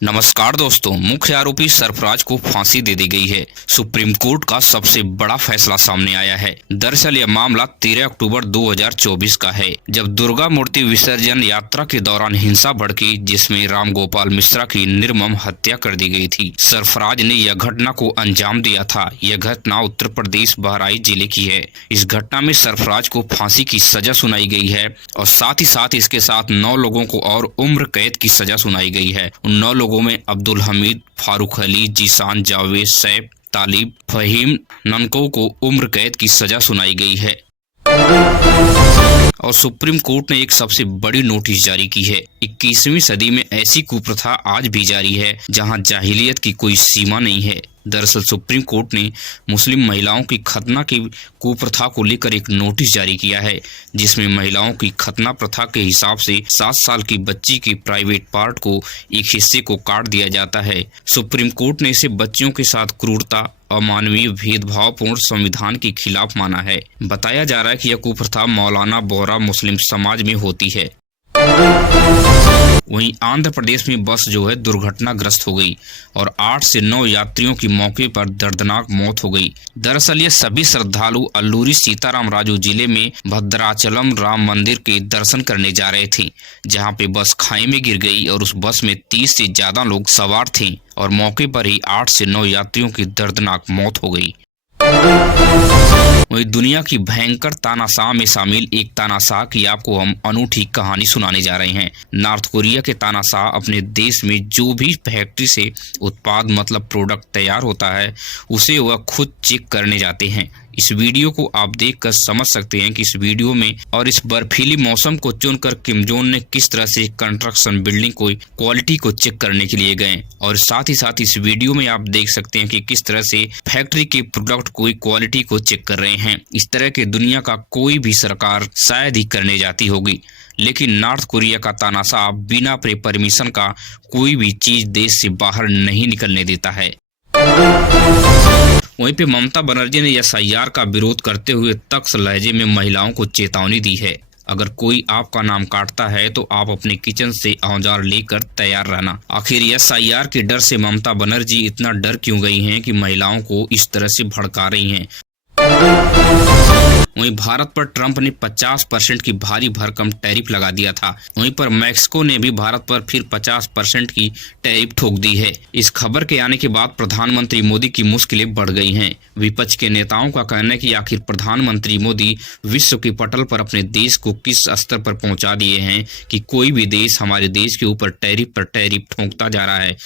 नमस्कार दोस्तों, मुख्य आरोपी सरफराज को फांसी दे दी गई है। सुप्रीम कोर्ट का सबसे बड़ा फैसला सामने आया है। दरअसल यह मामला 13 अक्टूबर 2024 का है, जब दुर्गा मूर्ति विसर्जन यात्रा के दौरान हिंसा भड़की, जिसमें राम गोपाल मिश्रा की निर्मम हत्या कर दी गई थी। सरफराज ने यह घटना को अंजाम दिया था। यह घटना उत्तर प्रदेश बहराइच जिले की है। इस घटना में सरफराज को फांसी की सजा सुनाई गई है और साथ ही साथ इसके साथ 9 लोगों को और उम्र कैद की सजा सुनाई गई है। उन 9 लोगों में अब्दुल हमीद, फारूक अली, जीशान, जावेद, सैफ, तालिब, फहीम, ननको को उम्र कैद की सजा सुनाई गई है। और सुप्रीम कोर्ट ने एक सबसे बड़ी नोटिस जारी की है। 21वीं सदी में ऐसी कुप्रथा आज भी जारी है जहां जाहिलियत की कोई सीमा नहीं है। दरअसल सुप्रीम कोर्ट ने मुस्लिम महिलाओं की खतना की कुप्रथा को लेकर एक नोटिस जारी किया है, जिसमें महिलाओं की खतना प्रथा के हिसाब से 7 साल की बच्ची के प्राइवेट पार्ट को एक हिस्से को काट दिया जाता है। सुप्रीम कोर्ट ने इसे बच्चियों के साथ क्रूरता, अमानवीय, भेदभावपूर्ण संविधान के खिलाफ माना है। बताया जा रहा है कि यह कुप्रथा मौलाना बोहरा मुस्लिम समाज में होती है। वहीं आंध्र प्रदेश में बस दुर्घटनाग्रस्त हो गई और 8 से 9 यात्रियों की मौके पर दर्दनाक मौत हो गई। दरअसल ये सभी श्रद्धालु अल्लूरी सीताराम राजू जिले में भद्राचलम राम मंदिर के दर्शन करने जा रहे थे, जहां पे बस खाई में गिर गई और उस बस में 30 से ज्यादा लोग सवार थे और मौके पर ही 8 से 9 यात्रियों की दर्दनाक मौत हो गई। वही दुनिया की भयंकर तानाशाह में शामिल एक तानाशाह की आपको हम अनूठी कहानी सुनाने जा रहे हैं। नॉर्थ कोरिया के तानाशाह अपने देश में जो भी फैक्ट्री से उत्पाद प्रोडक्ट तैयार होता है, उसे वह खुद चेक करने जाते हैं। इस वीडियो को आप देखकर समझ सकते हैं कि इस वीडियो में और इस बर्फीली मौसम को चुनकर किम जोंग ने किस तरह से कंस्ट्रक्शन बिल्डिंग को क्वालिटी को चेक करने के लिए गए, और साथ ही साथ इस वीडियो में आप देख सकते हैं कि किस तरह से फैक्ट्री के प्रोडक्ट को क्वालिटी को चेक कर रहे हैं। इस तरह के दुनिया का कोई भी सरकार शायद ही करने जाती होगी, लेकिन नॉर्थ कोरिया का तानाशाह बिना परमिशन का कोई भी चीज देश से बाहर नहीं निकलने देता है। वहीं पे ममता बनर्जी ने एसआईआर का विरोध करते हुए तख्त लहजे में महिलाओं को चेतावनी दी है। अगर कोई आपका नाम काटता है तो आप अपने किचन से औजार लेकर तैयार रहना। आखिर एसआईआर के डर से ममता बनर्जी इतना डर क्यों गई हैं कि महिलाओं को इस तरह से भड़का रही हैं। वहीं भारत पर ट्रंप ने 50% की भारी भरकम टैरिफ लगा दिया था। वहीं पर मैक्सिको ने भी भारत पर फिर 50% की टैरिफ ठोक दी है। इस खबर के आने के बाद प्रधानमंत्री मोदी की मुश्किलें बढ़ गई हैं। विपक्ष के नेताओं का कहना है कि आखिर प्रधानमंत्री मोदी विश्व के पटल पर अपने देश को किस स्तर पर पहुंचा दिए हैं कि कोई भी देश हमारे देश के ऊपर टैरिफ पर टैरिफ ठोकता जा रहा है।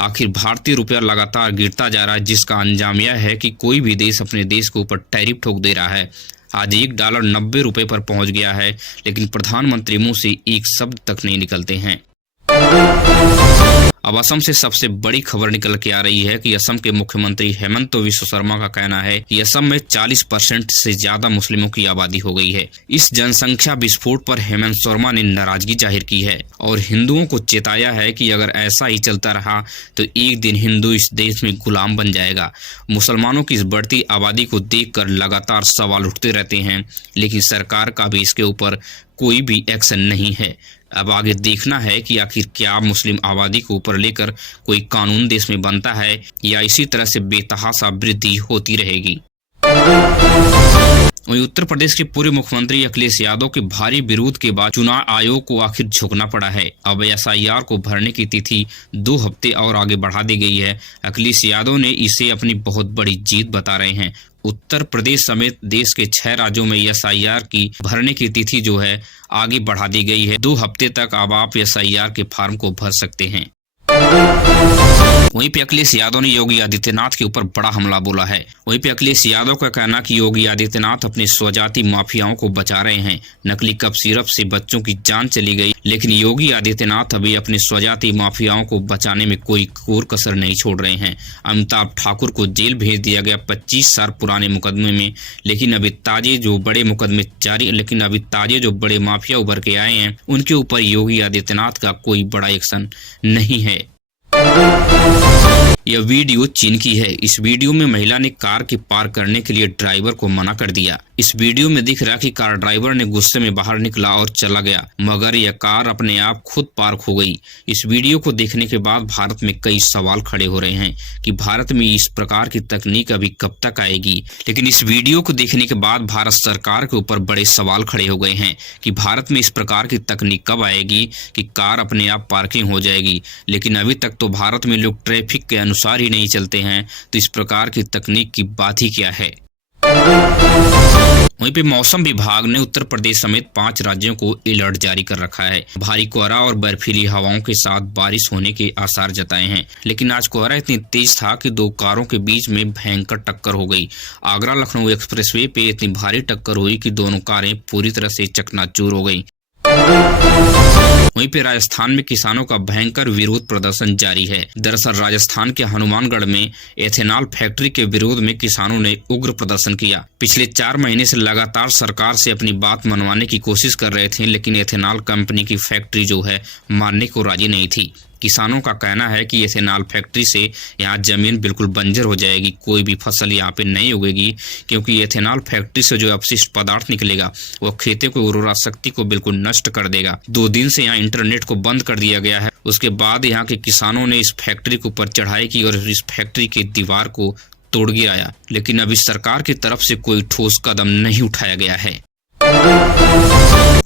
आखिर भारतीय रुपया लगातार गिरता जा रहा है, जिसका अंजाम यह है कि कोई भी देश अपने देश के ऊपर टैरिफ ठोक दे रहा है। आज $1 90 रुपए पर पहुंच गया है, लेकिन प्रधानमंत्री मुंह से एक शब्द तक नहीं निकलते हैं। अब असम से सबसे बड़ी खबर निकल के आ रही है कि असम के मुख्यमंत्री हेमंत बिस्वा शर्मा का कहना है कि असम में 40% से ज्यादा मुस्लिमों की आबादी हो गई है। इस जनसंख्या विस्फोट पर हेमंत शर्मा ने नाराजगी जाहिर की है और हिंदुओं को चेताया है कि अगर ऐसा ही चलता रहा तो एक दिन हिंदू इस देश में गुलाम बन जाएगा। मुसलमानों की इस बढ़ती आबादी को देखकर लगातार सवाल उठते रहते हैं, लेकिन सरकार का भी इसके ऊपर कोई भी एक्शन नहीं है। अब आगे देखना है कि आखिर क्या मुस्लिम आबादी को ऊपर लेकर कोई कानून देश में बनता है या इसी तरह से बेतहाशा वृद्धि होती रहेगी। वहीं उत्तर प्रदेश के पूर्व मुख्यमंत्री अखिलेश यादव के भारी विरोध के बाद चुनाव आयोग को आखिर झुकना पड़ा है। अब एसआईआर को भरने की तिथि 2 हफ्ते और आगे बढ़ा दी गई है। अखिलेश यादव ने इसे अपनी बहुत बड़ी जीत बता रहे हैं। उत्तर प्रदेश समेत देश के 6 राज्यों में एसआईआर की भरने की तिथि आगे बढ़ा दी गई है। 2 हफ्ते तक अब आप एसआईआर के फॉर्म को भर सकते हैं। वहीं पे अखिलेश यादव ने योगी आदित्यनाथ के ऊपर बड़ा हमला बोला है। वहीं पे अखिलेश यादव का कहना कि योगी आदित्यनाथ अपने स्वजाति माफियाओं को बचा रहे हैं। नकली कफ सिरप से बच्चों की जान चली गई, लेकिन योगी आदित्यनाथ अभी अपने स्वजाति माफियाओं को बचाने में कोई कोर कसर नहीं छोड़ रहे हैं। अमिताभ ठाकुर को जेल भेज दिया गया 25 साल पुराने मुकदमे में, लेकिन अभी ताजे जो बड़े माफिया उभर के आए हैं, उनके ऊपर योगी आदित्यनाथ का कोई बड़ा एक्शन नहीं है। यह वीडियो चीन की है। इस वीडियो में महिला ने कार के पार करने के लिए ड्राइवर को मना कर दिया। इस वीडियो में दिख रहा कि कार ड्राइवर ने गुस्से में बाहर निकला और चला गया, मगर यह कार अपने आप खुद पार्क हो गई। इस वीडियो को देखने के बाद भारत में कई सवाल खड़े हो रहे हैं कि भारत में इस प्रकार की तकनीक अभी कब तक आएगी। लेकिन इस वीडियो को देखने के बाद भारत सरकार के ऊपर बड़े सवाल खड़े हो गए हैं कि भारत में इस प्रकार की तकनीक कब आएगी कि कार अपने आप पार्किंग हो जाएगी। लेकिन अभी तक तो भारत में लोग ट्रैफिक के अनुसार ही नहीं चलते हैं, तो इस प्रकार की तकनीक की बात ही क्या है। वहीं पे मौसम विभाग ने उत्तर प्रदेश समेत 5 राज्यों को अलर्ट जारी कर रखा है। भारी कोहरा और बर्फीली हवाओं के साथ बारिश होने के आसार जताए हैं। लेकिन आज कोहरा इतनी तेज था कि 2 कारों के बीच में भयंकर टक्कर हो गई। आगरा लखनऊ एक्सप्रेसवे पे इतनी भारी टक्कर हुई कि दोनों कारें पूरी तरह से चकनाचूर हो गई। वहीं पे राजस्थान में किसानों का भयंकर विरोध प्रदर्शन जारी है। दरअसल राजस्थान के हनुमानगढ़ में एथेनॉल फैक्ट्री के विरोध में किसानों ने उग्र प्रदर्शन किया। पिछले 4 महीने से लगातार सरकार से अपनी बात मनवाने की कोशिश कर रहे थे, लेकिन एथेनॉल कंपनी की फैक्ट्री जो है मानने को राजी नहीं थी। किसानों का कहना है कि एथेनॉल फैक्ट्री से यहाँ जमीन बिल्कुल बंजर हो जाएगी, कोई भी फसल यहाँ पे नहीं उगेगी, क्योंकि एथेनॉल फैक्ट्री से जो अपशिष्ट पदार्थ निकलेगा वो खेतों की उर्वरा शक्ति को बिल्कुल नष्ट कर देगा। 2 दिन से यहाँ इंटरनेट को बंद कर दिया गया है। उसके बाद यहाँ के किसानों ने इस फैक्ट्री के ऊपर चढ़ाई की और इस फैक्ट्री की दीवार को तोड़ गिराया, लेकिन अभी सरकार की तरफ से कोई ठोस कदम नहीं उठाया गया है।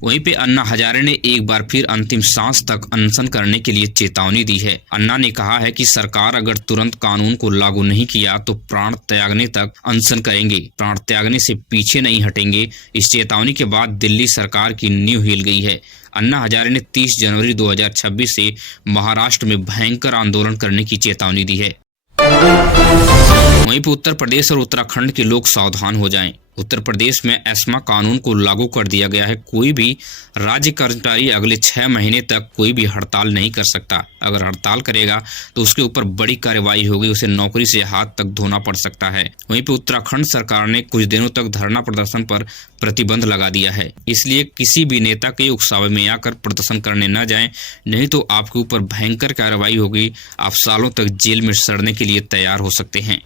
वहीं पे अन्ना हजारे ने एक बार फिर अंतिम सांस तक अनशन करने के लिए चेतावनी दी है। अन्ना ने कहा है कि सरकार अगर तुरंत कानून को लागू नहीं किया तो प्राण त्यागने तक अनशन करेंगे, प्राण त्यागने से पीछे नहीं हटेंगे। इस चेतावनी के बाद दिल्ली सरकार की नींव हिल गई है। अन्ना हजारे ने 30 जनवरी 2026 से महाराष्ट्र में भयंकर आंदोलन करने की चेतावनी दी है। वहीं पर उत्तर प्रदेश और उत्तराखंड के लोग सावधान हो जाएं। उत्तर प्रदेश में एस्मा कानून को लागू कर दिया गया है। कोई भी राज्य कर्मचारी अगले 6 महीने तक कोई भी हड़ताल नहीं कर सकता। अगर हड़ताल करेगा तो उसके ऊपर बड़ी कार्रवाई होगी, उसे नौकरी से हाथ तक धोना पड़ सकता है। वहीं पे उत्तराखंड सरकार ने कुछ दिनों तक धरना प्रदर्शन पर प्रतिबंध लगा दिया है। इसलिए किसी भी नेता के उकसावे में आकर प्रदर्शन करने न जाएं, नहीं तो आपके ऊपर भयंकर कार्रवाई होगी। आप सालों तक जेल में सड़ने के लिए तैयार हो सकते हैं।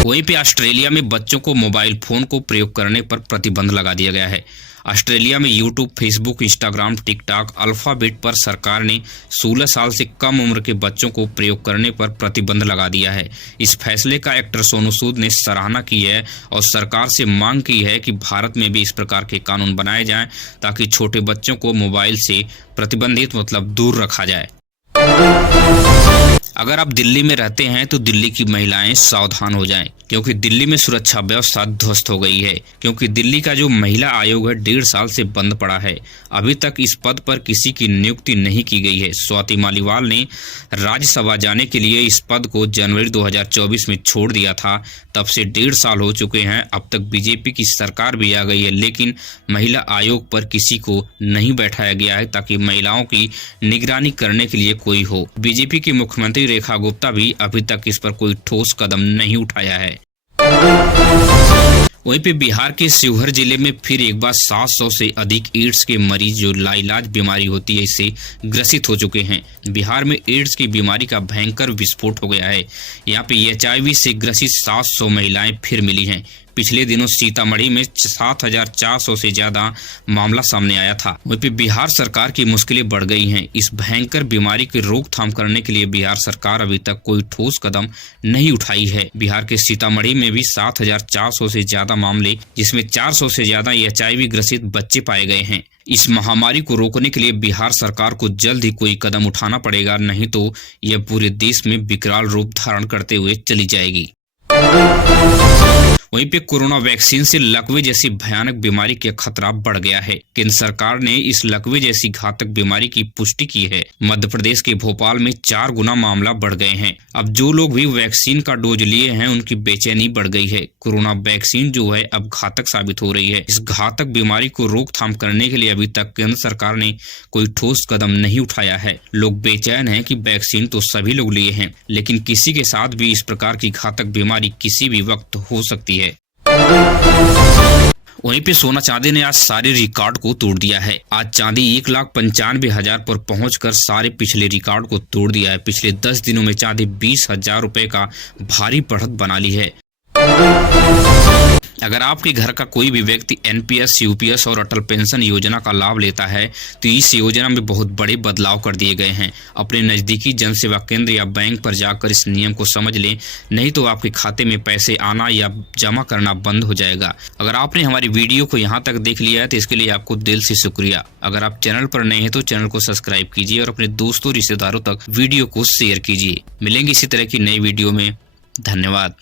वहीं पे ऑस्ट्रेलिया में बच्चों को मोबाइल फोन को प्रयोग करने पर प्रतिबंध लगा दिया गया है। ऑस्ट्रेलिया में YouTube, Facebook, Instagram, TikTok, alphabet पर सरकार ने 16 साल से कम उम्र के बच्चों को प्रयोग करने पर प्रतिबंध लगा दिया है। इस फैसले का एक्टर सोनू सूद ने सराहना की है और सरकार से मांग की है कि भारत में भी इस प्रकार के कानून बनाए जाएं, ताकि छोटे बच्चों को मोबाइल से प्रतिबंधित दूर रखा जाए। अगर आप दिल्ली में रहते हैं तो दिल्ली की महिलाएं सावधान हो जाएं, क्योंकि दिल्ली में सुरक्षा व्यवस्था ध्वस्त हो गई है। क्योंकि दिल्ली का जो महिला आयोग है 1.5 साल से बंद पड़ा है। अभी तक इस पद पर किसी की नियुक्ति नहीं की गई है। स्वाति मालीवाल ने राज्यसभा जाने के लिए इस पद को जनवरी 2024 में छोड़ दिया था। तब से 1.5 साल हो चुके हैं। अब तक बीजेपी की सरकार भी आ गई है, लेकिन महिला आयोग पर किसी को नहीं बैठाया गया है, ताकि महिलाओं की निगरानी करने के लिए कोई हो। बीजेपी की मुख्यमंत्री रेखा गुप्ता भी अभी तक इस पर कोई ठोस कदम नहीं उठाया है। वहीं पे बिहार के शिवहर जिले में फिर एक बार 700 से अधिक एड्स के मरीज जो लाइलाज बीमारी होती है इससे ग्रसित हो चुके हैं। बिहार में एड्स की बीमारी का भयंकर विस्फोट हो गया है। यहाँ पे HIV से ग्रसित 700 महिलाएं फिर मिली हैं। पिछले दिनों सीतामढ़ी में 7400 से ज्यादा मामला सामने आया था। वहीं पे बिहार सरकार की मुश्किलें बढ़ गई हैं। इस भयंकर बीमारी की रोकथाम करने के लिए बिहार सरकार अभी तक कोई ठोस कदम नहीं उठाई है। बिहार के सीतामढ़ी में भी 7400 से ज्यादा मामले, जिसमें 400 से ज्यादा HIV ग्रसित बच्चे पाए गए हैं। इस महामारी को रोकने के लिए बिहार सरकार को जल्द ही कोई कदम उठाना पड़ेगा, नहीं तो यह पूरे देश में विकराल रूप धारण करते हुए चली जाएगी। वहीं पे कोरोना वैक्सीन से लकवे जैसी भयानक बीमारी का खतरा बढ़ गया है। केंद्र सरकार ने इस लकवे जैसी घातक बीमारी की पुष्टि की है। मध्य प्रदेश के भोपाल में 4 गुना मामला बढ़ गए हैं। अब जो लोग भी वैक्सीन का डोज लिए हैं उनकी बेचैनी बढ़ गई है। कोरोना वैक्सीन जो है अब घातक साबित हो रही है। इस घातक बीमारी को रोकथाम करने के लिए अभी तक केंद्र सरकार ने कोई ठोस कदम नहीं उठाया है। लोग बेचैन हैं कि वैक्सीन तो सभी लोग लिए हैं, लेकिन किसी के साथ भी इस प्रकार की घातक बीमारी किसी भी वक्त हो सकती है। वहीं पे सोना चांदी ने आज सारे रिकॉर्ड को तोड़ दिया है। आज चांदी 1,95,000 पर पहुंचकर सारे पिछले रिकॉर्ड को तोड़ दिया है। पिछले 10 दिनों में चांदी 20,000 रुपए का भारी बढ़त बना ली है। अगर आपके घर का कोई भी व्यक्ति एनपीएस, यूपीएस और अटल पेंशन योजना का लाभ लेता है तो इस योजना में बहुत बड़े बदलाव कर दिए गए हैं। अपने नज़दीकी जन सेवा केंद्र या बैंक पर जाकर इस नियम को समझ लें, नहीं तो आपके खाते में पैसे आना या जमा करना बंद हो जाएगा। अगर आपने हमारी वीडियो को यहाँ तक देख लिया है तो इसके लिए आपको दिल से शुक्रिया। अगर आप चैनल पर नए हैं तो चैनल को सब्सक्राइब कीजिए और अपने दोस्तों रिश्तेदारों तक वीडियो को शेयर कीजिए। मिलेंगे इसी तरह की नई वीडियो में। धन्यवाद।